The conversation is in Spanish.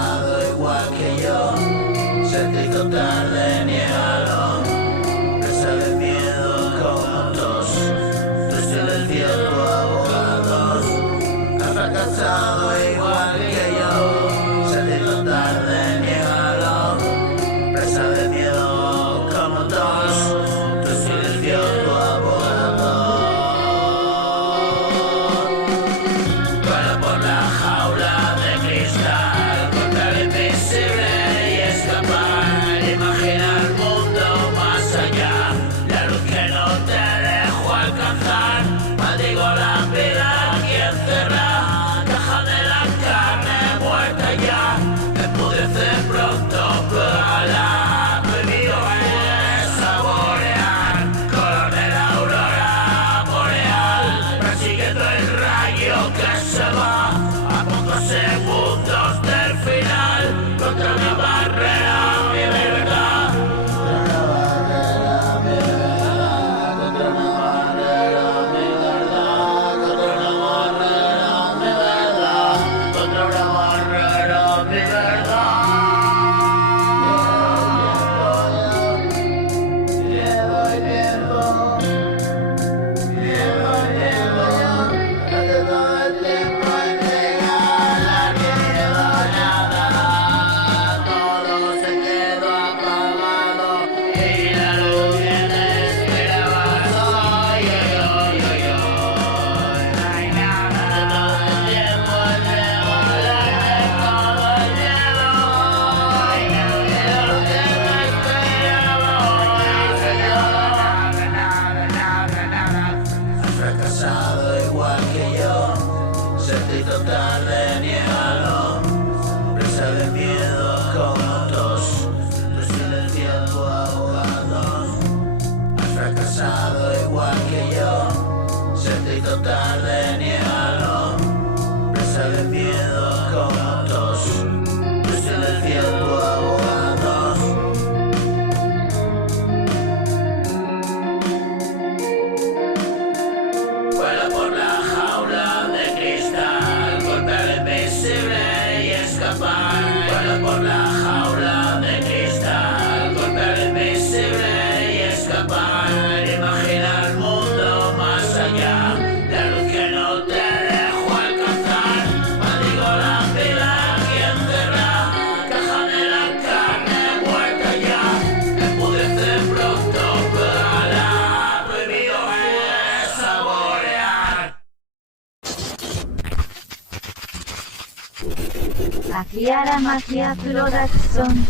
fracasado igual que yo, se hizo tarde, niégalo, presa de miedo como tos, tu silencio tu abogado. Has fracasado igual que yo, se hizo tarde, niégalo, presa de miedo como tos, tu silencio tu abogado. Vuela por la jaula de cristal, contra lo invisible y escapar. Imagina el mundo más allá, la luz que no te dejó alcanzar. Maldigo la vida aquí encerrada, caja de la carne muerta ya. Me pudrece pronto, pruébala, prohibido es saborear. Color de la aurora boreal, persiguiendo el rayo que se va a pocos segundos del final. Contra una barrera, mi verdad. Contra una barrera, mi verdad. Contra una barrera, mi verdad. Contra una barrera, mi verdad. Contra una barrera, mi verdad. Llevo el tiempo, llevo el tiempo, hace todo el tiempo entregar la nada, todo se quedó apagado y la luz viene esperaba. Ay, nada, todo el tiempo entregarle todo el miedo. Ay, nada, lo que me esperaba hoy se dio. Nada. Has fracasado igual que yo, se te hizo tarde, niégalo, presa de miedo como tos, tu silencio tu abogado. Has fracasado igual que yo, se te hizo tarde, niégalo, presa de miedo como tos, tu silencio tu abogado. Vuela por la jaula de cristal, golpea lo invisible y escapar. Vuela por la jaula de cristal, golpea lo invisible y escapar. Imagina el mundo más allá, la luz que no te dejó alcanzar. Maldigo la vida aquí encerrada, caja de la carne muerta ya. Me pudrece pronto, pruébala, prohibido es saborear. Akiara Makia Productions